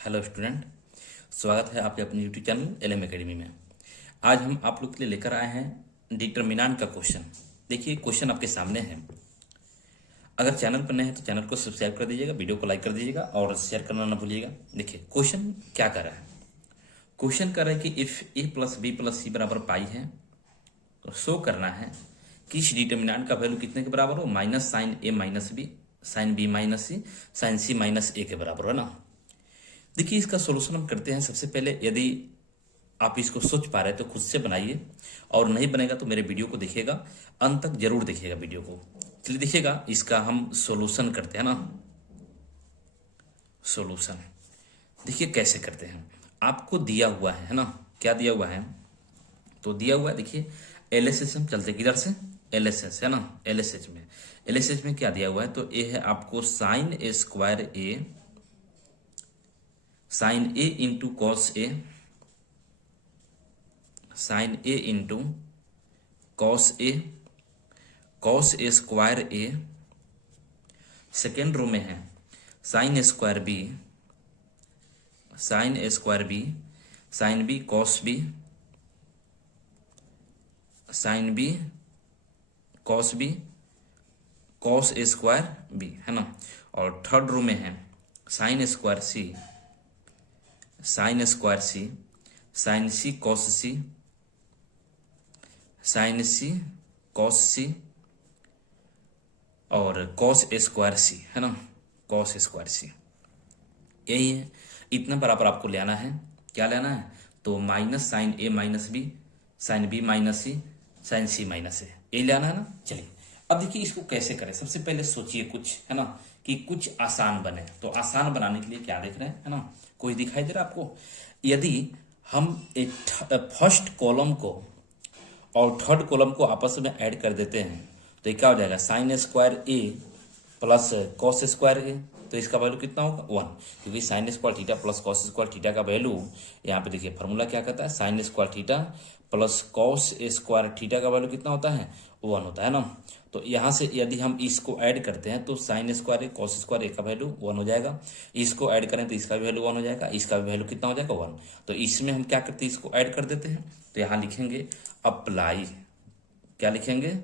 Hello student, स्वागत है आपके अपने यूट्यूब चैनल एलएम एकेडमी में। आज हम आप लोग के लिए लेकर आए हैं डिटरमिनेंट का क्वेश्चन। देखिए क्वेश्चन आपके सामने है। अगर चैनल पर नए हैं तो चैनल को सब्सक्राइब कर दीजिएगा, वीडियो को लाइक कर दीजिएगा और शेयर करना ना भूलिएगा। देखिए क्वेश्चन क्या कर रहा है। क्वेश्चन कर रहा है कि if A plus B plus C बराबर पाई है तो शो करना है कि इस डिटरमिनेंट का वैल्यू कितने के बराबर हो, minus sine A minus B, sine B minus C, sine C minus A के बराबर है ना। देखिए इसका सोल्यूशन हम करते हैं। सबसे पहले यदि आप इसको सोच पा रहे हैं तो खुद से बनाइए, और नहीं बनेगा तो मेरे वीडियो को देखिएगा, अंत तक जरूर देखिएगा वीडियो को। चलिए देखिएगा इसका हम सोल्यूशन करते हैं ना। सोल्यूशन देखिए कैसे करते हैं। आपको दिया हुआ है ना, क्या दिया हुआ है, तो दिया हुआ है देखिए एलएसएच हम चलते किधर से, एलएसएच है ना। एलएसएच में क्या दिया हुआ है, तो ए है आपको sine A square A, sine A into cos A, sine A into cos A, cos A square A. Second row में है sine square B, sine A square B, sine B cos B, sine B cos B, cos A square B है ना। और third row में है sine square C, sine square C, sine C cos C, sine C cos C और cos square सी है ना, cos square सी। यही है, इतना बराबर आपको लेना है। क्या लेना है, तो minus sine A minus B, sine B minus C, sine C minus A, यही लेना है ना। चलिए अब देखिए इसको कैसे करें। सबसे पहले सोचिए कुछ है ना, कि कुछ आसान बने। तो आसान बनाने के लिए क्या देख रहे हैं है ना, कोई दिखाई दे रहा है आपको। यदि हम एक फर्स्ट कॉलम को और थर्ड कॉलम को आपस में ऐड कर देते हैं तो ये क्या हो जाएगा, साइन स्क्वायर ए प्लस कॉस स्क्वायर ए। तो इसका वैल्यू कितना होगा, 1, क्योंकि sine square theta plus cos square theta का वैल्यू यहाँ पे देखिए फॉर्मूला क्या कहता है, sine square theta plus cos square theta का वैल्यू कितना होता है, 1 होता है ना। तो यहाँ से यदि हम इसको ऐड करते हैं तो sine square A cos square ए का वैल्यू 1 हो जाएगा। इसको ऐड करें तो इसका भी वैल्यू 1 हो जाएगा, इसका भी वैल्यू कितना हो जाएगा, 1। तो इसमें हम क्या करते हैं, इसको ऐड कर देते हैं। तो यहाँ लिखेंगे अप्लाई, क्या लिखेंगे,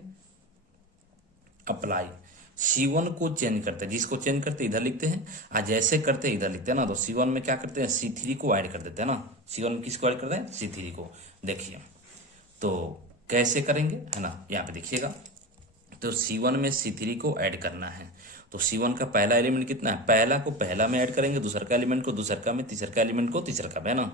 अप्लाई। C1 को चेंज करते हैं, जिसको चेंज करते हैं इधर लिखते हैं, और जैसे करते हैं इधर लिखते हैं ना। तो C1 में क्या करते हैं, C3 को ऐड कर देते हैं ना। C1 में किसको ऐड करते हैं, C3 को। देखिए तो कैसे करेंगे है ना, यहाँ पे देखिएगा। तो C1 में C3 को ऐड करना है। तो C1 का पहला एलिमेंट कितना है, पहला को पहला में ऐड करेंगे, दूसर का एलिमेंट को दूसर का में, तीसर का एलिमेंट को तीसर का में, है ना।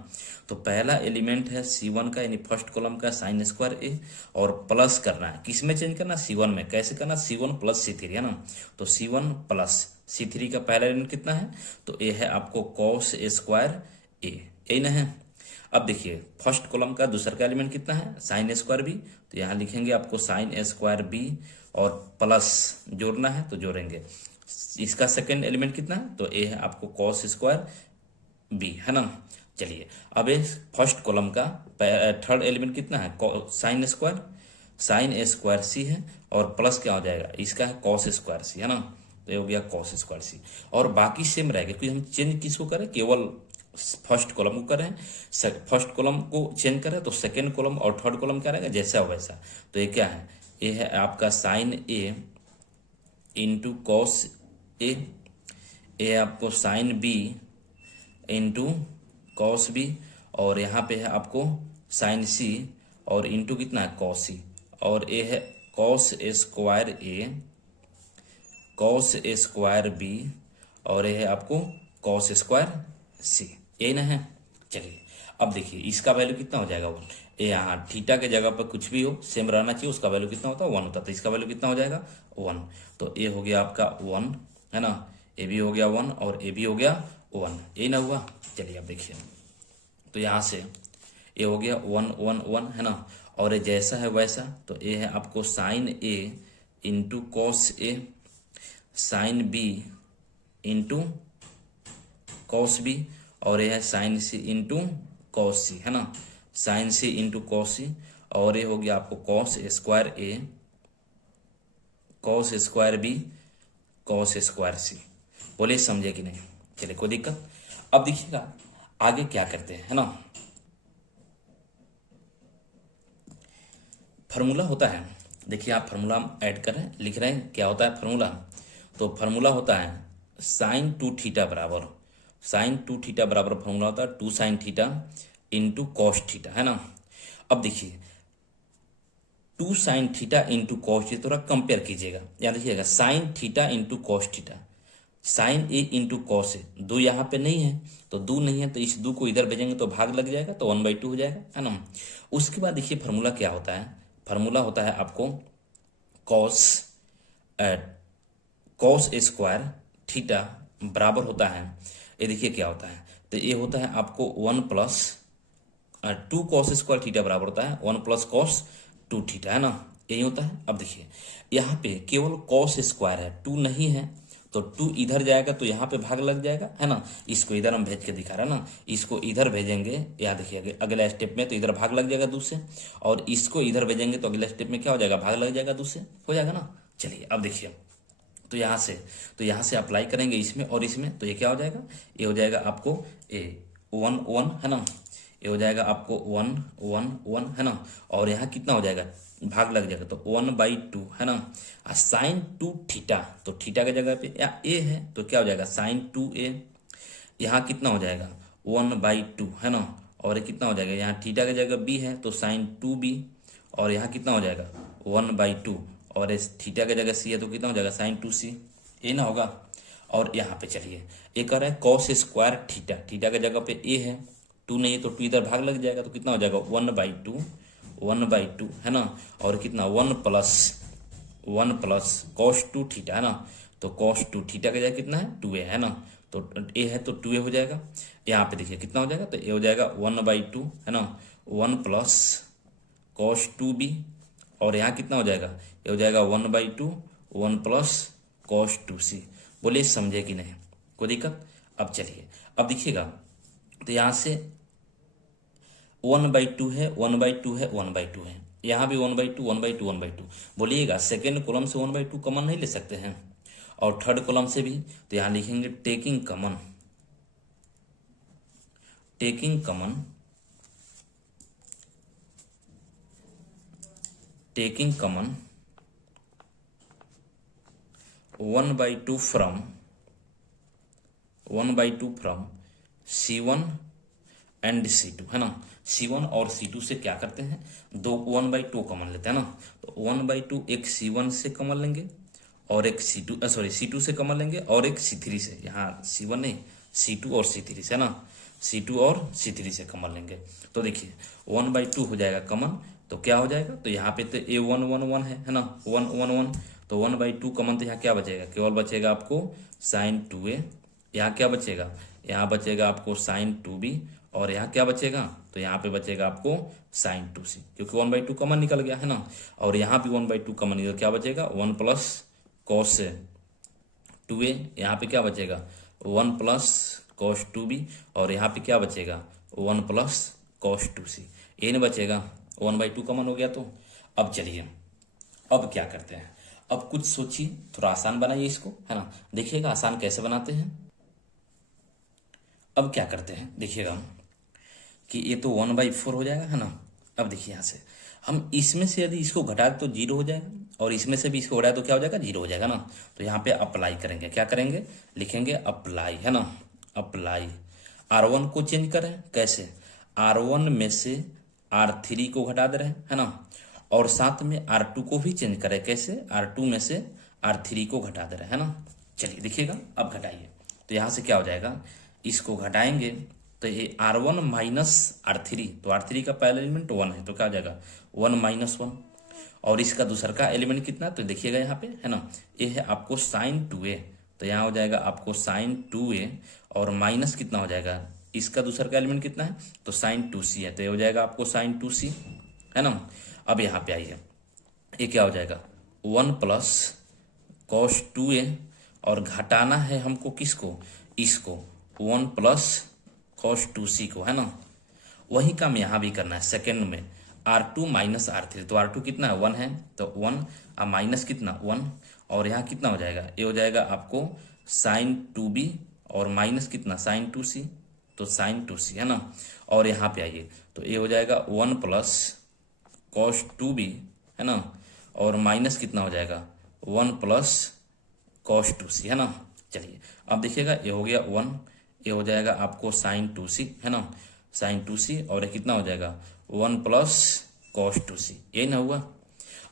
तो पहला एलिमेंट है C1 का, यानी फर्स्ट कॉलम का साइन स्क्वायर ए, और प्लस करना है, किस में चेंज करना, C1 में। कैसे करना, C1 प्लस C3 है ना। तो C1 प्लस C3 का पहला एलिमेंट कितना है, तो ए है आपको कॉस ए स्क्वायर ए, यही ना है। अब देखिए फर्स्ट कॉलम का दूसरा का एलिमेंट कितना है, साइन स्क्वायर बी। तो यहाँ लिखेंगे आपको साइन स्क्वायर बी और प्लस जोड़ना है तो जोड़ेंगे। इसका सेकंड एलिमेंट कितना है, तो ए है आपको कॉस स्क्वायर बी है ना। चलिए अब इस फर्स्ट कॉलम का थर्ड एलिमेंट कितना है, sine square, sign A square सी है, और प्लस क्या हो जाएगा, इसका है कॉस स्क्वायर सी है ना। तो ये हो गया कॉस स्क्वायर सी, और बाकी सेम रहेगा, क्योंकि हम चेंज किसको करें, केवल फर्स्ट कॉलम को करें। फर्स्ट कॉलम को चेंज करें तो सेकेंड कॉलम और थर्ड कॉलम क्या रहेगा, जैसा हो वैसा। तो ये क्या है, ये है आपका sine A into cos A, ये आपको sine B into cos B, और यहाँ पे है आपको साइन सी और इंटू कितना है, कॉस सी, और ये है cos square A, cos square B, और ये है आपको कॉस स्क्वायर सी, यही ना है। चलिए अब देखिए इसका वैल्यू कितना हो जाएगा, 1। ये यहाँ थीटा के जगह पर कुछ भी हो सेम रहना चाहिए, उसका वैल्यू कितना होता है, 1 होता है। तो इसका वैल्यू कितना हो जाएगा, 1। तो ये हो गया आपका 1 है ना, ये भी हो गया 1 और ये भी हो गया 1, यही ना हुआ। चलिए अब देखिए, तो यहाँ से ये हो गया 1 1 1 है ना, और ये जैसा है वैसा। तो ये है आपको sine A into cos A, sine B into cos B, और यह है sine C into cos C है ना, sine C into cos C, और ये हो गया आपको cos square A, cos square B, cos square C. बोलिए समझे कि नहीं। चलिए कोई दिक्कत। अब देखिएगा आगे क्या करते हैं, है ना। फार्मूला होता है, देखिए आप फार्मूला ऐड कर रहे हैं, लिख रहे हैं क्या होता है फार्मूला। तो फार्मूला होता है साइन टू थीटा बराबर, साइन टू थीटा बराबर फार्मूला होता है 2 sine theta into cos theta, है ना। अब देखिए 2 sine theta into cos theta, थोड़ा कंपेयर कीजिएगा, याद रखिएगा sine theta into cos theta, sine A into cos A, दो यहाँ पे नहीं है तो दो नहीं है, तो इस दो को इधर भेजेंगे तो भाग लग जाएगा, तो 1/2 हो जाएगा, है ना। उसके बाद देखिए फार्मूला क्या होता है, फार्मूला होता है आपको कॉस कॉस स्क्वायर थीटा बराबर होता है, ये देखिए क्या होता है, तो ये होता है आपको 1 प्लस 2 कॉस स्क्वायर थीटा बराबर होता है 1 प्लस कॉस 2 थीटा, है ना, यही होता है। अब देखिए यहाँ पे केवल कॉस स्क्वायर है, 2 नहीं है, तो 2 इधर जाएगा तो यहाँ पे भाग लग जाएगा, है ना। इसको इधर हम भेज के दिखा रहे हैं ना, इसको इधर भेजेंगे, याद देखिए अगले स्टेप में तो इधर भाग लग जाएगा 2 से, और इसको इधर भेजेंगे तो अगले स्टेप में क्या हो जाएगा, भाग लग जाएगा 2 से, हो जाएगा ना। चलिए अब देखिए, तो यहाँ से अप्लाई करेंगे इसमें और इसमें, तो ये क्या हो जाएगा, ये हो जाएगा आपको ए 1 1, है ना, ये हो जाएगा आपको 1 1 1, है ना, और यहाँ कितना हो जाएगा, भाग लग जाएगा तो 1/2, है ना। साइन 2 थीटा, तो थीटा की जगह पे या ए है तो क्या हो जाएगा साइन 2a, यहाँ कितना हो जाएगा 1/2, है ना, और ये कितना हो जाएगा, यहाँ थीटा की जगह b है तो साइन 2b, और यहाँ कितना हो जाएगा 1/2, और इस थीटा की जगह c है तो कितना हो जाएगा साइन 2c, ये ना होगा। और यहाँ पे चलिए एक कह रहा है कॉस स्क्वायर थीटा, थीटा की जगह पे a है, 2 नहीं है तो 2 इधर भाग लग जाएगा, तो कितना हो जाएगा 1/2, है ना, और कितना 1 प्लस कॉस 2 थीटा, है ना, तो कॉस 2 थीटा की जगह कितना है 2a, है ना, तो a है तो 2a हो जाएगा। यहाँ पे देखिए कितना हो जाएगा, तो a हो जाएगा 1/2, है ना, 1 प्लस कॉस 2b, और यहाँ कितना हो जाएगा, ये हो जाएगा 1/2, 1 प्लस कॉस 2c। बोलिए समझे कि नहीं, कोई दिक्कत। अब चलिए अब देखिएगा, तो यहाँ से 1/2 है 1/2 है 1/2 है, यहाँ भी 1/2 1/2 1/2, बोलिएगा सेकेंड कॉलम से 1/2 कॉमन नहीं ले सकते हैं, और थर्ड कॉलम से भी, तो यहाँ लिखेंगे taking common 1/2 from C1 and C2, है ना। C1 और C2 से क्या करते हैं, दो 1/2 कॉमन लेते हैं ना, तो 1/2 एक C1 से कॉमन लेंगे और एक C2 से कॉमन लेंगे, और एक C3 से, यहाँ C1 नहीं C2 और C3 से, है ना, C2 और C3 से कॉमन लेंगे। तो देखिए 1/2 हो जाएगा कॉमन, तो क्या हो जाएगा, तो यहाँ पे तो A1 1 1 है ना, 1 1 1, तो 1/2 कॉमन, तो यहाँ क्या बचेगा, केवल बचेगा आपको साइन 2a, यहाँ क्या बचेगा, यहाँ बचेगा आपको साइन 2b, और यहाँ क्या बचेगा, तो यहाँ पे बचेगा आपको साइन 2c, क्योंकि 1/2 कॉमन निकल गया, है ना। और यहाँ भी 1/2 कॉमन निकल, क्या बचेगा 1 प्लस कॉस 2a, यहाँ पे क्या बचेगा 1 प्लस कॉस 2b, और यहाँ पे क्या बचेगा 1 प्लस कॉस 2c, ये नहीं बचेगा, 1/2 कॉमन हो गया। तो अब चलिए अब क्या करते हैं, अब कुछ सोचिए, थोड़ा आसान बनाइए इसको, है ना, देखिएगा आसान कैसे बनाते हैं। अब क्या करते हैं देखिएगा कि ये तो 1/4 हो जाएगा, है ना। अब देखिए यहाँ से हम इसमें से यदि इसको घटा तो 0 हो जाएगा, और इसमें से भी इसको घटाए तो क्या हो जाएगा 0 हो जाएगा ना। तो यहाँ पे अप्लाई करेंगे, क्या करेंगे, लिखेंगे अप्लाई, है ना, अप्लाई। R1 को चेंज करें कैसे, R1 में से R3 को घटा दे रहे हैं, है ना, और साथ में R2 को भी चेंज करें कैसे, R2 में से R3 को घटा दे रहे हैं, है ना। चलिए देखिएगा अब घटाइए, तो यहाँ से क्या हो जाएगा, इसको घटाएंगे तो ये R1 माइनस R3, तो R3 का पहला एलिमेंट 1 है, तो क्या हो जाएगा 1 - 1, और इसका दूसरा का एलिमेंट कितना, तो देखिएगा यहाँ पे, है ना, ये है आपको साइन 2a, तो यहाँ हो जाएगा आपको साइन 2a, और माइनस कितना हो जाएगा, इसका दूसरा का एलिमेंट कितना है, तो साइन 2c है, तो ये हो जाएगा आपको साइन 2c, है ना। अब यहाँ पे आइए, ये क्या हो जाएगा 1 प्लस कॉस 2a, और घटाना है हमको किसको, इसको 1 प्लस कॉस 2c को, है ना। वही काम यहाँ भी करना है सेकेंड में, R2 माइनस R3, तो R2 कितना है 1 है, तो 1 माइनस कितना 1, और यहाँ कितना हो जाएगा, ये हो जाएगा आपको साइन 2b, और माइनस कितना साइन 2c, तो साइन 2c है ना। और यहाँ पे आइए तो ये हो जाएगा 1 प्लस कॉस 2b है ना, और माइनस कितना हो जाएगा 1 प्लस कॉस 2c है ना। चलिए अब देखिएगा ये हो गया 1, ये हो जाएगा आपको साइन 2c है ना, साइन 2c, और ये कितना हो जाएगा 1 प्लस कॉस 2c, यही ना हुआ।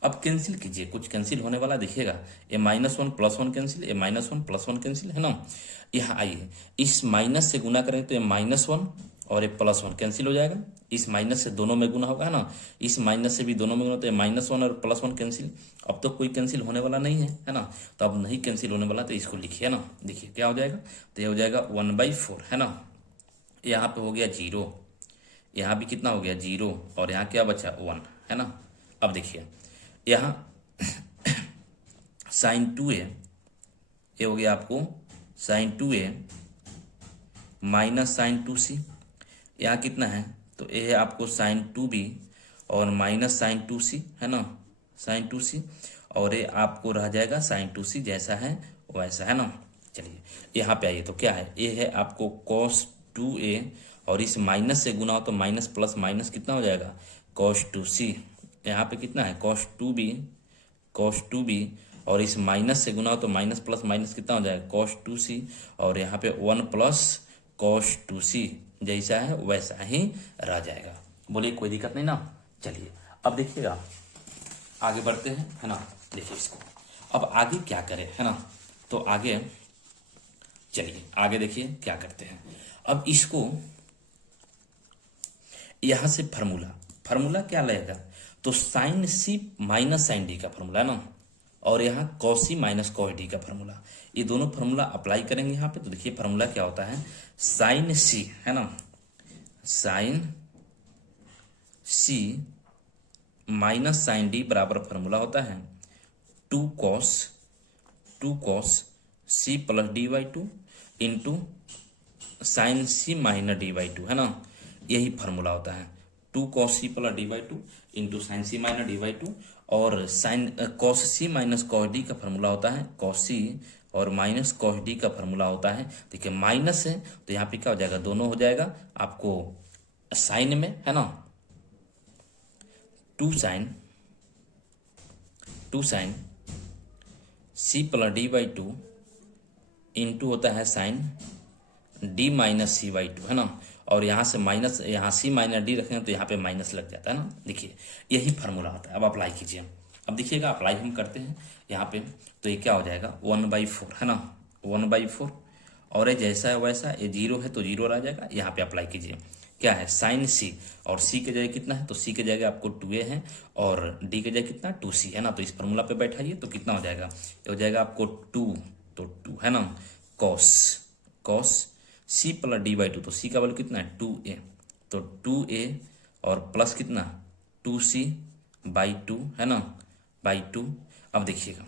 अब कैंसिल कीजिए, कुछ कैंसिल होने वाला देखिएगा, ये -1 +1 कैंसिल, ये -1 +1 कैंसिल है ना। यहाँ आइए इस माइनस से गुना करें तो ये -1 और ये +1 कैंसिल हो जाएगा, इस माइनस से दोनों में गुना होगा है ना, इस माइनस से भी दोनों में गुना, तो ये -1 और +1 कैंसिल। अब तो कोई कैंसिल होने वाला नहीं है ना, तो अब नहीं कैंसिल होने वाला तो इसको लिखिए ना। देखिए क्या हो जाएगा, तो ये हो जाएगा 1/4 है ना। यहाँ पे हो गया 0, यहाँ भी कितना हो गया 0, और यहाँ क्या बचा 1 है ना। अब देखिए यहाँ साइन 2a, ये हो गया आपको sign 2a minus sign 2c, यहाँ कितना है तो ये है आपको साइन 2b और माइनस साइन 2c है ना, साइन 2c, और ये आपको रह जाएगा साइन 2c जैसा है वैसा है ना। चलिए यहाँ पे आइए तो क्या है, ये है आपको cos 2a, और इस माइनस से गुना हो तो माइनस प्लस माइनस कितना हो जाएगा cos 2c, यहाँ पे कितना है cos 2b, और इस माइनस से गुना हो तो माइनस प्लस माइनस कितना हो जाएगा cos 2c, और यहाँ पे 1 प्लस cos 2c जैसा है वैसा ही रह जाएगा। बोलिए कोई दिक्कत नहीं ना। चलिए अब देखिएगा आगे बढ़ते हैं है ना। देखिए इसको अब आगे क्या करें है ना, तो आगे चलिए आगे देखिए क्या करते हैं। अब इसको यहां से फार्मूला क्या लगेगा, तो sign C minus sine D का फार्मूला ना, और यहाँ cos C minus cos D का फार्मूला, ये दोनों फार्मूला अप्लाई करेंगे यहाँ पे। तो देखिए फार्मूला क्या होता है, साइन सी है ना, sine C minus sine D बराबर फार्मूला होता है 2 cos C plus D by 2 into sine C minus D by 2 है ना, यही फार्मूला होता है 2 cos C plus D by 2 into sine C minus D by 2। और sine cos C minus cos D का फार्मूला होता है कॉस सी, और माइनस कॉस डी का फार्मूला होता है, देखिए माइनस है तो यहाँ पे क्या हो जाएगा, दोनों हो जाएगा आपको साइन में है ना, 2 sine C plus D by 2 into होता है sine D minus C by 2 है ना, और यहाँ से माइनस, यहाँ सी माइनस डी रखेंगे तो यहाँ पे माइनस लग जाता है ना। देखिए यही फार्मूला होता है। अब अप्लाई कीजिए, अब देखिएगा अप्लाई हम करते हैं यहाँ पे, तो ये क्या हो जाएगा 1/4 है ना, 1/4, और ये जैसा है वैसा, ये 0 है तो 0 रह जाएगा। यहाँ पे अप्लाई कीजिए, क्या है साइन सी, और सी के जगह कितना है, तो सी के जगह आपको 2a है, और डी के जगह कितना 2c है ना, तो इस फार्मूला पे बैठाइए तो कितना हो जाएगा, ये हो जाएगा आपको 2, तो 2 है ना, cos C plus D by 2, तो सी का वैल्यू कितना है 2a, तो 2a और प्लस कितना 2c बाई 2 है ना, बाई 2। अब देखिएगा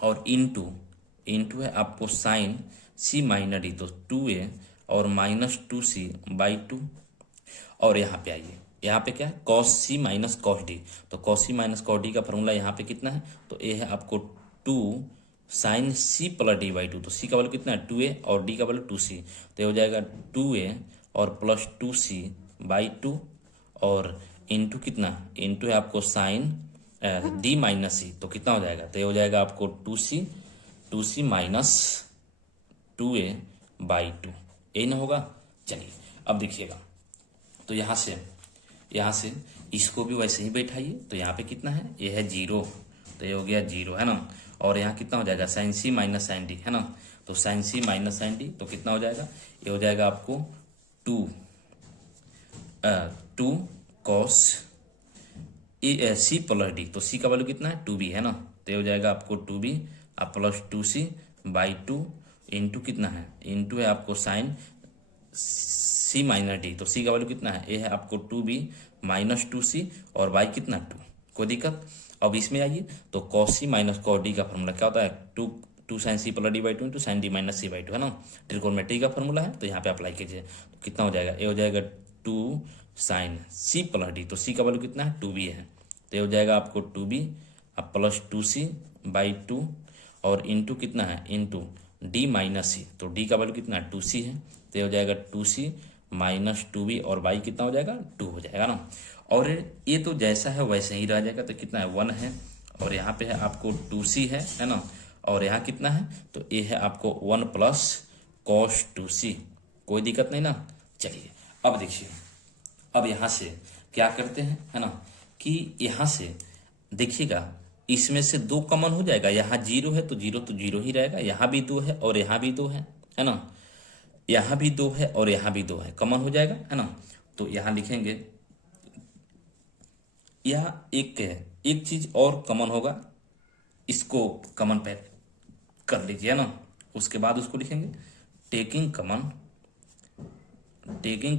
और इंटू है आपको साइन सी माइनस डी, तो 2a और माइनस 2c बाई 2। और यहाँ पे आइए, यहाँ पे क्या है cos C minus cos D, तो cos C minus cos D का फॉर्मूला यहाँ पे कितना है, तो ये है आपको 2 sine C plus D by 2, तो सी का वैल्यू कितना है 2a और डी का वैल्यू 2c, तो ये हो जाएगा 2a और प्लस 2c बाई 2, और इंटू कितना, इंटू है आपको साइन डी माइनस सी, तो कितना हो जाएगा, तो ये हो जाएगा आपको 2c माइनस 2a बाई 2, यही ना होगा। चलिए अब देखिएगा, तो यहाँ से इसको भी वैसे ही बैठाइए, तो यहाँ पे कितना है, ये है 0, तो ये हो गया 0 है ना, और यहाँ कितना हो जाएगा sign C minus sine D है ना, तो sign C minus sine D, तो कितना हो जाएगा, ये हो जाएगा आपको 2 कॉस सी प्लस डी, तो सी का वैल्यू कितना है 2b है ना, तो ये हो जाएगा आपको 2b plus 2c by 2 into कितना है, इंटू है आपको साइन सी माइनस डी, तो सी का वैल्यू कितना है, ये है आपको 2b माइनस 2c और बाई कितना 2, कोई दिक्कत। अब इसमें आइए, तो cos C minus cos D का फॉर्मूला क्या होता है, 2 sine C plus D by 2 into sine D minus C by 2 है ना, ट्रिकोनोमेट्री का फॉर्मूला है, तो यहाँ पे अप्लाई कीजिए, तो कितना हो जाएगा, ये हो जाएगा 2 साइन सी प्लस डी, तो सी का वैल्यू कितना है 2b है, तो ये हो जाएगा आपको 2b प्लस 2c बाई 2, और इंटू कितना है, इंटू डी माइनस सी, तो डी का वैल्यू कितना है 2c है, तो ये हो जाएगा 2c माइनस 2b और y कितना हो जाएगा 2 हो जाएगा ना। और ये तो जैसा है वैसे ही रह जाएगा, तो कितना है 1 है, और यहाँ पे है आपको 2c है ना, और यहाँ कितना है तो ये है आपको 1 प्लस कॉस 2c, कोई दिक्कत नहीं ना। चलिए अब देखिए, अब यहाँ से क्या करते हैं है ना, कि यहाँ से देखिएगा इसमें से 2 कॉमन हो जाएगा, यहाँ 0 है तो 0 ही रहेगा, यहाँ भी 2 है और यहाँ भी 2 है ना, यहाँ भी 2 है और यहाँ भी 2 है, कॉमन हो जाएगा है ना। तो यहाँ लिखेंगे, यहाँ एक चीज और कॉमन होगा, इसको कॉमन पे कर लीजिए ना। उसके बाद उसको लिखेंगे टेकिंग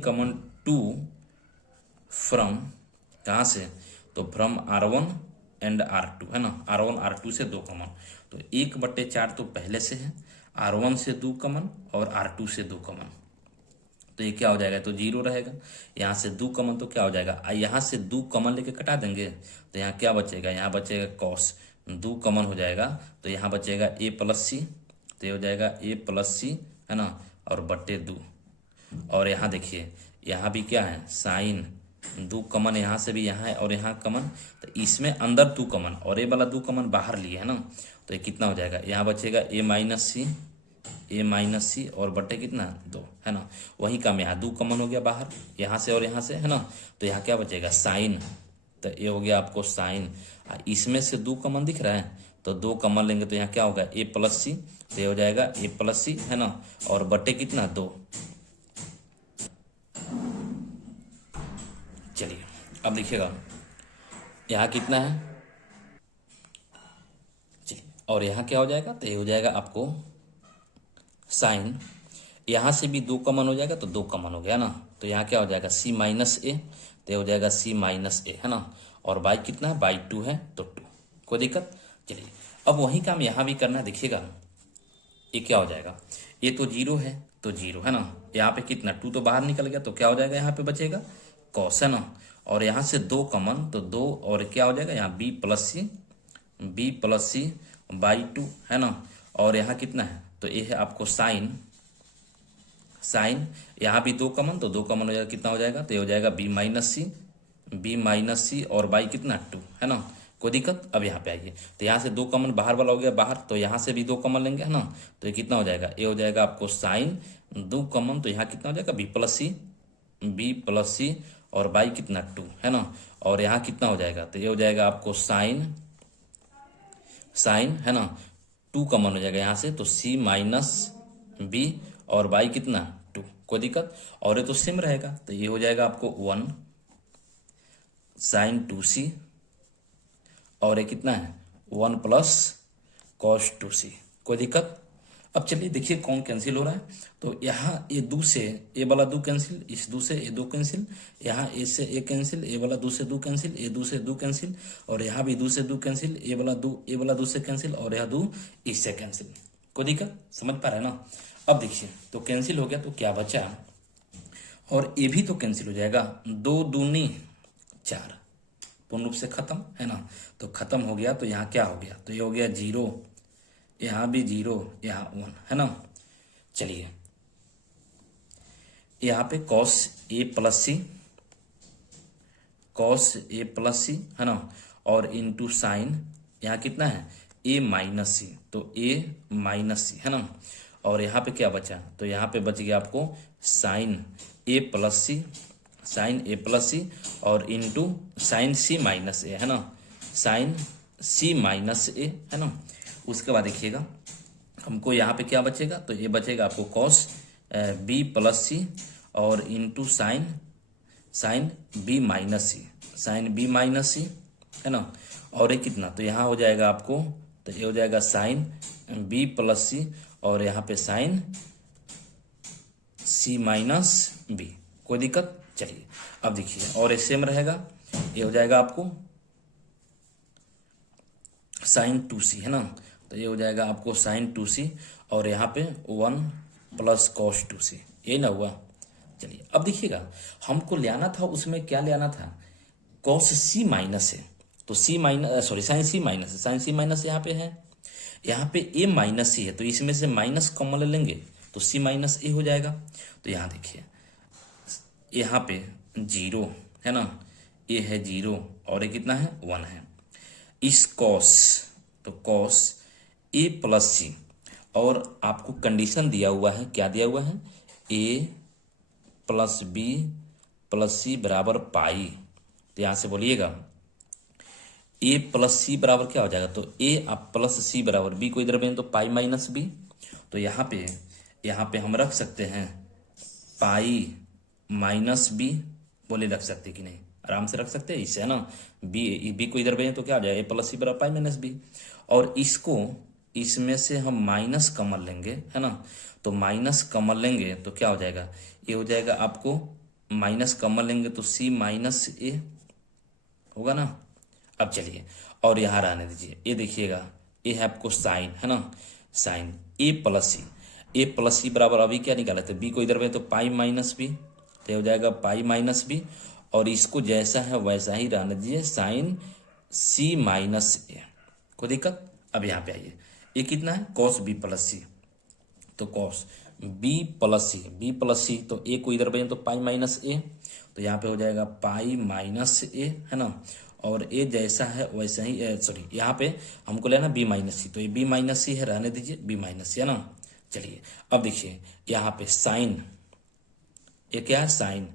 कॉमन 2 फ्रॉम, कहाँ से, तो फ्रॉम R1 एंड R2 है ना, R1 R2 से 2 कॉमन, तो 1/4 तो पहले से है, R1 से 2 कॉमन और R2 से 2 कॉमन, तो ये क्या हो जाएगा, तो 0 रहेगा। यहाँ से 2 कॉमन तो क्या हो जाएगा, यहाँ से 2 कॉमन लेके कटा देंगे, तो यहाँ क्या बचेगा, यहाँ बचेगा कॉस, 2 कॉमन हो जाएगा तो यहाँ बचेगा a प्लस सी, तो ये हो जाएगा a प्लस सी है ना, और बट्टे 2, और यहाँ देखिए यहाँ भी क्या है साइन, 2 कॉमन यहाँ से भी यहाँ है और यहाँ कॉमन, तो इसमें अंदर 2 कॉमन और ये वाला 2 कॉमन बाहर लिए है ना, तो ये कितना हो जाएगा, यहाँ बचेगा a माइनस सी और बट्टे कितना 2 है ना। वही काम यहाँ 2 कॉमन हो गया बाहर, यहाँ से और यहाँ से है ना, तो यहाँ क्या बचेगा साइन, तो ये हो गया आपको साइन, इसमें से 2 कॉमन दिख रहा है तो 2 कॉमन लेंगे तो यहाँ क्या होगा a प्लस सी, तो ये हो जाएगा a प्लस सी है ना, और बट्टे कितना 2। चलिए अब देखिएगा यहाँ कितना है, चलिए और यहाँ क्या हो जाएगा, तो ये हो जाएगा आपको साइन, यहाँ से भी 2 कॉमन हो जाएगा तो 2 कॉमन हो गया ना, तो यहाँ क्या हो जाएगा c माइनस ए, तो ये हो जाएगा c माइनस ए है ना, और बाई कितना है बाई 2 है तो 2, कोई दिक्कत। चलिए अब वही काम यहाँ भी करना है, देखिएगा ये क्या हो जाएगा, ये तो 0 है तो 0 है ना, यहाँ पे कितना 2 तो बाहर निकल गया, तो क्या हो जाएगा यहाँ पे बचेगा कॉस है ना, और यहाँ से 2 कॉमन तो 2 और क्या हो जाएगा यहाँ b प्लस सी बाई 2 है ना, और यहाँ कितना है तो ये है आपको साइन, यहाँ भी 2 कॉमन तो 2 कॉमन हो जाएगा, कितना हो जाएगा, तो ये हो जाएगा b माइनस सी और बाई कितना 2 है ना, कोई दिक्कत। अब यहाँ पे आइए, तो यहाँ से 2 कॉमन बाहर वाला हो गया बाहर, तो यहाँ से भी 2 कॉमन लेंगे है ना, तो ये कितना हो जाएगा, ये हो जाएगा आपको साइन 2 कॉमन, तो यहाँ कितना हो जाएगा b प्लस सी और बाई कितना 2 है ना, और यहाँ कितना हो जाएगा, तो ये हो जाएगा आपको साइन है ना, 2 कॉमन हो जाएगा यहाँ से, तो c माइनस b और बाई कितना 2, कोई दिक्कत। और ये तो सेम रहेगा, तो ये हो जाएगा आपको 1 साइन 2c और ये कितना है 1 प्लस कॉस 2c, कोई दिक्कत। अब चलिए देखिए कौन कैंसिल हो रहा है, तो यहाँ ये 2 से ए वाला 2 कैंसिल, इस 2 से ए 2 कैंसिल, यहाँ ए से ए कैंसिल, ए वाला 2 से 2 कैंसिल, ए 2 से 2 कैंसिल, और यहाँ भी 2 से 2 कैंसिल, ए वाला 2 से कैंसिल, और यहाँ 2 इससे कैंसिल, कोई दिक्कत, समझ पा रहे हैं ना। अब देखिए तो कैंसिल हो गया तो क्या बचा, और ये भी तो कैंसिल हो जाएगा, 2 दूनी 4, पूर्ण रूप से खत्म है ना, तो खत्म हो गया, तो यहाँ क्या हो गया, तो ये हो गया 0, यहाँ भी 0, यहाँ 1 है ना। चलिए यहाँ पे cos a प्लस सी है ना, और इंटू साइन यहाँ कितना है a माइनस सी, तो a माइनस सी है ना, और यहाँ पे क्या बचा, तो यहाँ पे बच गया आपको साइन a प्लस सी और इंटू साइन c माइनस ए है ना, साइन c माइनस ए है ना। उसके बाद देखिएगा हमको यहाँ पे क्या बचेगा, तो ये बचेगा आपको कॉस b प्लस सी और into sine b minus C है ना, और ये कितना, तो यहाँ हो जाएगा आपको, तो ये हो जाएगा साइन b प्लस सी और यहाँ पे साइन c माइनस b, कोई दिक्कत। चलिए अब देखिए और ये सेम रहेगा, ये हो जाएगा आपको साइन 2c है ना, तो ये हो जाएगा आपको साइन 2c और यहाँ पे 1 प्लस कॉस 2c, ये ना हुआ। चलिए अब देखिएगा हमको लेना था, उसमें क्या लेना था, कॉस c माइनस है, तो साइन c माइनस यहाँ पे है, यहाँ पे ए माइनस सी है तो इसमें से माइनस कॉमन ले लेंगे तो सी माइनस ए हो जाएगा। तो यहाँ देखिए यहाँ पे 0 है ना, ए है 0 और ये कितना है 1 है। इस कॉस तो कॉस ए प्लस सी और आपको कंडीशन दिया हुआ है, क्या दिया हुआ है, ए प्लस बी प्लस सी बराबर पाई। तो यहाँ से बोलिएगा ए प्लस सी बराबर क्या हो जाएगा, तो ए आप प्लस सी बराबर बी को इधर भेजें तो पाई माइनस बी। तो यहाँ पे हम रख सकते हैं पाई माइनस बी, बोले रख सकते कि नहीं, आराम से रख सकते हैं इससे, है ना। बी को इधर भेजें तो क्या हो जाएगा, ए प्लस सी बराबर पाई माइनस बी। और इसको इसमें से हम माइनस कॉमन लेंगे, है ना। तो माइनस कॉमन लेंगे तो क्या हो जाएगा, ये हो जाएगा आपको माइनस कॉमन लेंगे तो सी माइनस ए होगा ना। अब चलिए और यहाँ रहने दीजिए, ये देखिएगा ये है आपको साइन, है ना, साइन ए प्लस सी बराबर अभी क्या निकाला था, बी को इधर में तो पाई माइनस बी, तो हो जाएगा पाई माइनस बी। और इसको जैसा है वैसा ही रहने दीजिए, साइन सी माइनस ए, कोई दिक्कत। अब यहाँ पे आइए, ये कितना है कॉस बी प्लस सी, तो कॉस बी प्लस सी तो ए को इधर भेजें तो पाई माइनस ए, तो यहाँ पे हो जाएगा पाई माइनस ए, है ना। और ए जैसा है वैसा ही, सॉरी यहाँ पे हमको लेना बी माइनस सी, तो ये बी माइनस सी है, रहने दीजिए बी माइनस सी, है ना। चलिए अब देखिए यहाँ पे साइन, ये क्या है साइन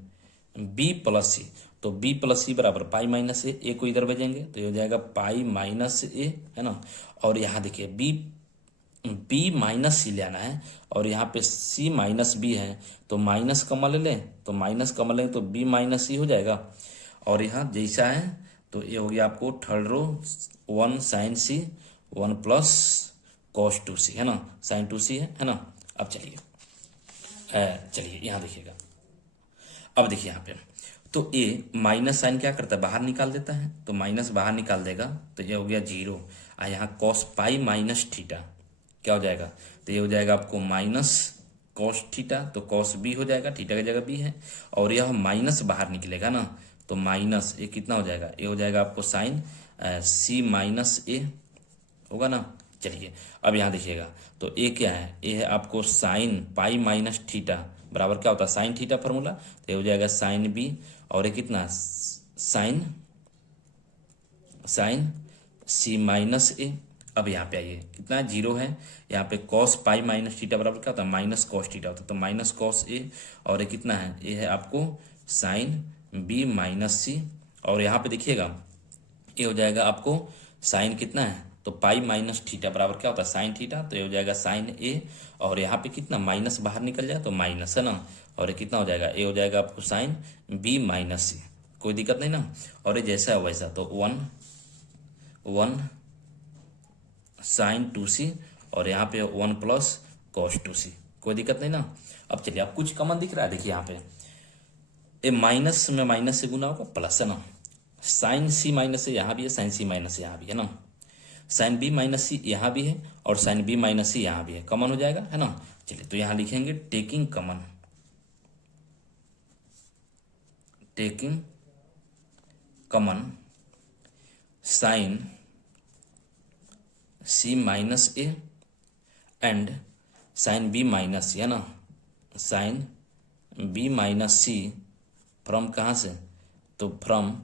बी प्लस सी, तो बी प्लस सी बराबर पाई माइनस ए को इधर भेजेंगे तो ये हो जाएगा पाई माइनस ए, है ना। और यहाँ देखिए बी माइनस सी लेना है और यहाँ पे सी माइनस बी है, तो माइनस कॉमन ले लें, तो माइनस कॉमन लें तो बी माइनस सी हो जाएगा। और यहाँ जैसा है तो ये हो गया आपको थर्ड रो 1 साइन सी 1 प्लस कॉस 2 सी, है ना, साइन 2 सी है ना। अब चलिए यहाँ देखिएगा, अब देखिए यहाँ पे तो ए माइनस साइन क्या करता है, बाहर निकाल देता है, तो माइनस बाहर निकाल देगा तो ये हो गया 0। यहाँ कॉस पाई माइनस थीटा क्या हो जाएगा, तो ये हो जाएगा आपको माइनस कॉस थीटा, तो कॉस बी हो जाएगा, थीटा की जगह बी है। और यह माइनस बाहर निकलेगा ना, तो माइनस ये कितना हो जाएगा, ये हो जाएगा आपको साइन सी माइनस ए होगा ना। चलिए अब यहाँ देखिएगा तो ए क्या है, ये है आपको साइन पाई माइनस थीटा बराबर क्या होता है साइन थीटा फॉर्मूला, तो ये हो जाएगा साइन बी। और ये कितना साइन सी माइनस ए। अब यहाँ पे आइए कितना 0 है, यहाँ पे कॉस पाई माइनस थीटा बराबर क्या होता है माइनस कॉस थीटा होता है, तो माइनस कॉस ए। और ये कितना है, ये है आपको साइन बी माइनस सी। और यहाँ पे देखिएगा ये हो जाएगा आपको साइन कितना है, तो पाई माइनस थीटा बराबर क्या होता है साइन थीटा, तो ये हो जाएगा साइन ए। और यहाँ पे कितना माइनस बाहर निकल जाए तो माइनस, है ना। और ये कितना हो जाएगा, ये हो जाएगा आपको साइन बी माइनस सी, कोई दिक्कत नहीं ना। और ये जैसा है वैसा, तो 1 साइन 2 सी और यहाँ पे 1 प्लस कॉस 2 सी, कोई दिक्कत नहीं ना। अब चलिए अब कुछ कॉमन दिख रहा है, देखिए यहाँ पे ये माइनस में माइनस से गुना होगा प्लस, है ना। साइन सी माइनस से यहाँ भी है, साइन सी माइनस से यहाँ भी है ना, साइन बी माइनस सी यहाँ भी है और साइन बी माइनस सी यहाँ भी है, कॉमन हो जाएगा, है ना। चलिए तो यहाँ लिखेंगे taking common sine C minus A and sine B minus C, है ना, sine B minus C from कहाँ से, तो फ्रॉम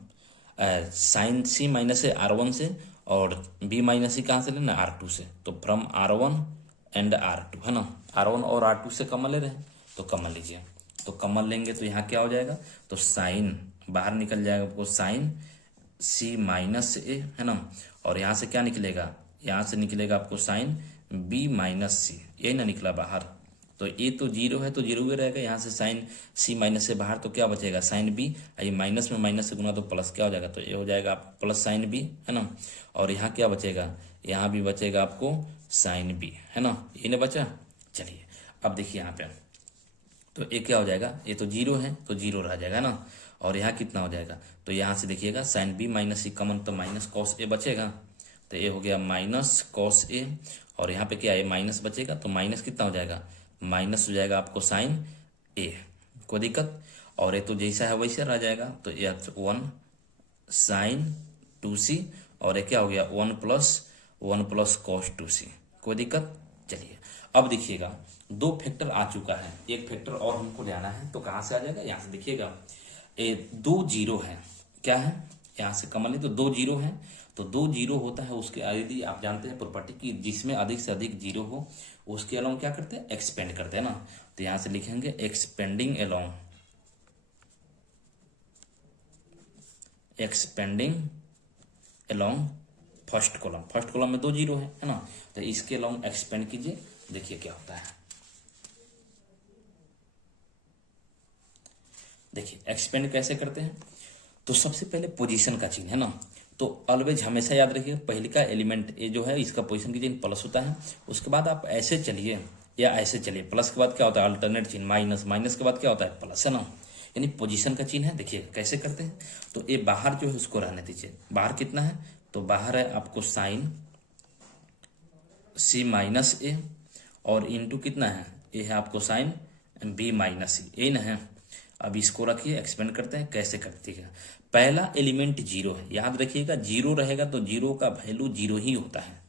साइन सी माइनस से R1 से और बी माइनस सी कहाँ से लेना R2 से, तो फ्रॉम R1 एंड R2, है ना। R1 और R2 से कॉमन ले रहे हैं तो कॉमन लीजिए, तो कॉमन लेंगे तो यहाँ क्या हो जाएगा, तो साइन बाहर निकल जाएगा आपको साइन सी माइनस ए, है ना। और यहाँ से क्या निकलेगा, यहाँ से निकलेगा आपको साइन बी माइनस सी, यही ना निकला बाहर, तो ये तो 0 है तो 0 ही रहेगा। यहाँ से साइन सी माइनस से बाहर तो क्या बचेगा साइन बी, ये माइनस में माइनस से गुना तो प्लस क्या हो जाएगा, तो ये हो जाएगा प्लस साइन बी, है ना। और यहाँ क्या बचेगा, यहाँ भी बचेगा आपको साइन बी, है ना, ये ना बचा। चलिए अब देखिए यहाँ पे तो ये क्या हो जाएगा, ये तो 0 है तो 0 रह जाएगा ना। और यहाँ कितना हो जाएगा, तो यहाँ से देखिएगा साइन बी माइनस सी कॉमन तो माइनस कॉस ए बचेगा, तो ये हो गया माइनस कॉस ए। और यहाँ पे क्या है माइनस बचेगा, तो माइनस कितना हो जाएगा, माइनस हो जाएगा आपको साइन ए, कोई दिक्कत। और ये तो जैसा है वैसे रह जाएगा, तो ये 1 साइन 2 सी और ये क्या हो गया 1 प्लस कॉस 2 सी, कोई दिक्कत। चलिए अब देखिएगा 2 फैक्टर आ चुका है, एक फैक्टर और हमको लेना है, तो कहाँ से आ जाएगा, यहाँ से देखिएगा 2 जीरो है, क्या है, यहाँ से कमल ले तो 2 जीरो है, तो 2 जीरो होता है उसके यदि आप जानते हैं प्रॉपर्टी की जिसमें अधिक से अधिक जीरो हो उसके अलोंग क्या करते हैं, एक्सपेंड करते हैं ना। तो यहाँ से लिखेंगे एक्सपेंडिंग अलोंग फर्स्ट कॉलम में 2 जीरो है ना, तो इसके अलोंग एक्सपेंड कीजिए, देखिए क्या होता है। देखिए एक्सपेंड कैसे करते हैं, तो सबसे पहले पोजीशन का चिन्ह है ना, तो ऑलवेज हमेशा याद रखिए पहले का एलिमेंट ये जो है इसका पोजीशन की चिन्ह प्लस होता है, उसके बाद आप ऐसे चलिए या ऐसे चलिए, प्लस के बाद क्या होता है अल्टरनेट चिन्ह माइनस, माइनस के बाद क्या होता है प्लस, है ना, यानी पोजीशन का चिन्ह है। देखिए कैसे करते हैं, तो ये बाहर जो है उसको रहने दीजिए, बाहर कितना है, तो बाहर है आपको साइन सी माइनस ए और इंटू कितना है, ये है आपको साइन बी माइनस ए ना है। अब इसको रखिए एक्सपेंड करते हैं, कैसे करते हैं, पहला एलिमेंट जीरो है, याद रखिएगा जीरो रहेगा तो जीरो का वैल्यू जीरो ही होता है,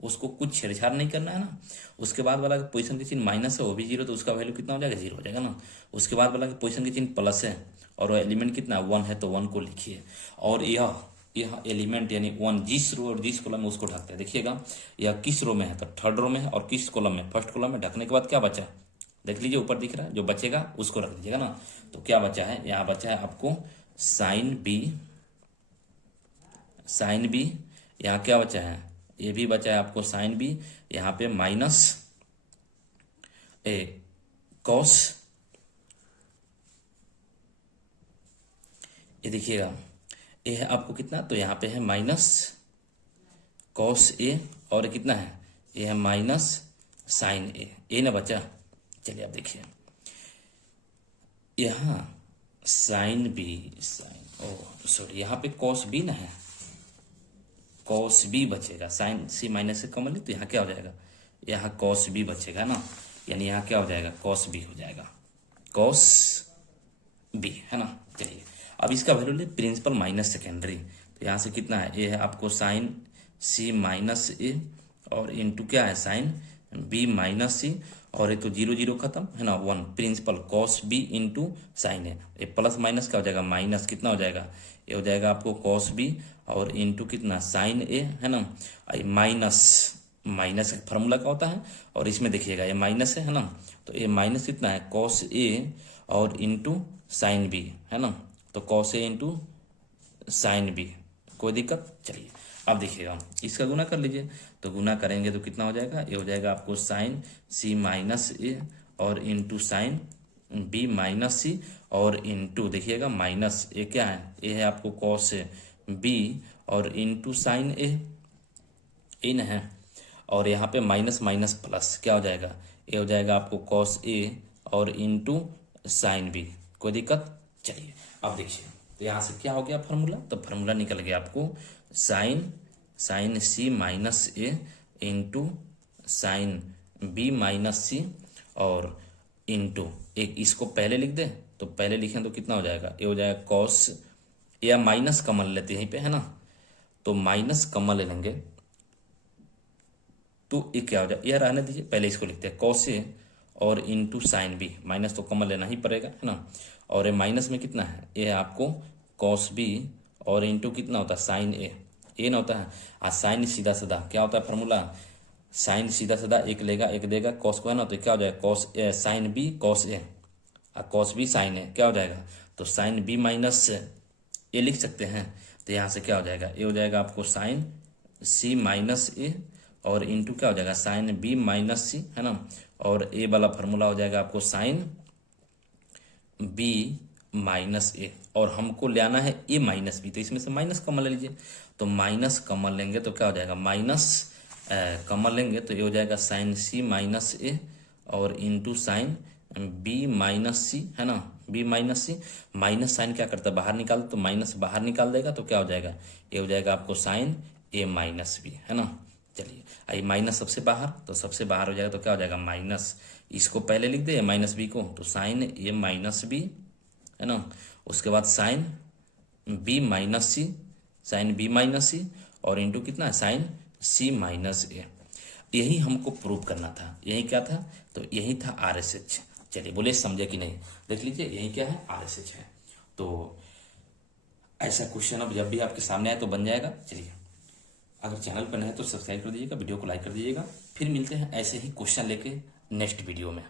उसको कुछ छेड़छाड़ नहीं करना है ना। उसके बाद वाला पोजीशन के चिन्ह माइनस है वो भी जीरो, तो उसका वैल्यू कितना हो जाएगा, जीरो हो जाएगा ना। उसके बाद वाला पोजीशन के चिन्ह प्लस है और वो एलिमेंट कितना 1 है, तो 1 को लिखिए, और यह एलिमेंट यानी 1 जिस रो और जिस कॉलम में उसको ढकते हैं, देखिएगा यह किस रो में है, तो थर्ड रो में है, और किस कॉलम में, फर्स्ट कॉलम में। ढकने के बाद क्या बचा, देख लीजिए ऊपर दिख रहा है, जो बचेगा उसको रख दीजिएगा ना। तो क्या बचा है, यहाँ बचा है आपको साइन बी, यहाँ क्या बचा है, ये भी बचा है आपको साइन बी, यहाँ पे माइनस ए कॉस, ये देखिएगा ये है आपको कितना, तो यहाँ पे है माइनस कॉस ए, और कितना है, ये है माइनस साइन ए ना बचा। चलिए आप देखिए यहाँ साइन यहाँ पे कॉस बी ना है, कॉस बी बचेगा, साइन सी माइनस से कॉमन ले तो यहाँ क्या हो जाएगा, यहाँ कॉस बी बचेगा ना, यानी यहाँ क्या हो जाएगा, कॉस बी हो जाएगा, कॉस बी है ना। चलिए अब इसका वैल्यू ले प्रिंसिपल माइनस सेकेंडरी, तो यहाँ से कितना है, ये है आपको साइन सी माइनस ए और इंटू क्या है साइन बी माइनस सी, और ये तो जीरो जीरो खत्म है ना, 1 principal cos B into sine A, ये प्लस माइनस क्या हो जाएगा, माइनस कितना हो जाएगा, ये हो जाएगा आपको कॉस बी और इंटू कितना साइन ए है ना, माइनस फार्मूला का होता है, और इसमें देखिएगा ये माइनस है ना, तो ये माइनस कितना है कॉस ए और इंटू साइन बी है ना, तो cos A into sine B, कोई दिक्कत। चलिए अब देखिएगा इसका गुना कर लीजिए, तो गुना करेंगे तो कितना हो जाएगा, ये हो जाएगा आपको साइन सी माइनस ए और इंटू साइन बी माइनस सी, और इंटू देखिएगा माइनस ए क्या है, ये है आपको कॉस बी और इंटू साइन ए न है, और यहाँ पे माइनस माइनस प्लस क्या हो जाएगा, ये हो जाएगा आपको कॉस ए और इंटू साइन बी, कोई दिक्कत। चलिए अब देखिए तो यहाँ से क्या हो गया फार्मूला, तो फार्मूला निकल गया आपको साइन सी माइनस ए इंटू साइन बी माइनस सी और इंटू एक इसको पहले लिख दे, तो पहले लिखें तो कितना हो जाएगा, ये हो जाएगा कॉस, या माइनस कमल लेते हैं यहीं पे है ना, तो माइनस कमल ले लेंगे तो ये क्या हो जाए, यह रहने दीजिए, पहले इसको लिखते हैं कॉस ए और इंटू साइन बी, माइनस तो कमल लेना ही पड़ेगा है ना, और ये माइनस में कितना है, ये है आपको कॉस बी और इंटू कितना होता है साइन ए ना होता है, और साइन सीधा सीधा क्या होता है फार्मूला, साइन सीधा सीधा एक लेगा एक देगा, कॉस को है ना, तो क्या हो जाएगा कॉस साइन बी कॉस ए और कॉस बी साइन ए, क्या हो जाएगा, तो साइन बी माइनस ए लिख सकते हैं, तो यहाँ से क्या हो जाएगा, ये हो जाएगा आपको साइन सी माइनस ए और इंटू क्या हो जाएगा साइन बी माइनस सी है ना, और ए वाला फार्मूला हो जाएगा आपको साइन बी माइनस ए, और हमको लेना है ए माइनस बी, तो इसमें से माइनस कॉमन ले लीजिए, तो माइनस कॉमन लेंगे तो क्या हो जाएगा, माइनस कॉमन लेंगे तो ये हो जाएगा साइन सी माइनस ए और into sine B minus C है ना, बी माइनस सी, माइनस साइन क्या करता है बाहर निकाल, तो माइनस बाहर निकाल देगा तो क्या हो जाएगा, ये हो जाएगा आपको साइन ए माइनस बी है ना। चलिए आई माइनस सबसे बाहर, तो सबसे बाहर हो जाएगा तो क्या हो जाएगा माइनस, इसको पहले लिख दे माइनस बी को, तो साइन ए माइनस बी है ना, उसके बाद sign B minus C, sign B minus सी और इंटू कितना है साइन सी माइनस ए। यही हमको प्रूव करना था। यही क्या था? तो यही था RSH। चलिए बोले समझे कि नहीं, देख लीजिए यही क्या है, RSH है। तो ऐसा क्वेश्चन अब जब भी आपके सामने आए तो बन जाएगा। चलिए, अगर चैनल पर नए हैं तो सब्सक्राइब कर दीजिएगा, वीडियो को लाइक कर दीजिएगा। फिर मिलते हैं ऐसे ही क्वेश्चन लेके नेक्स्ट वीडियो में।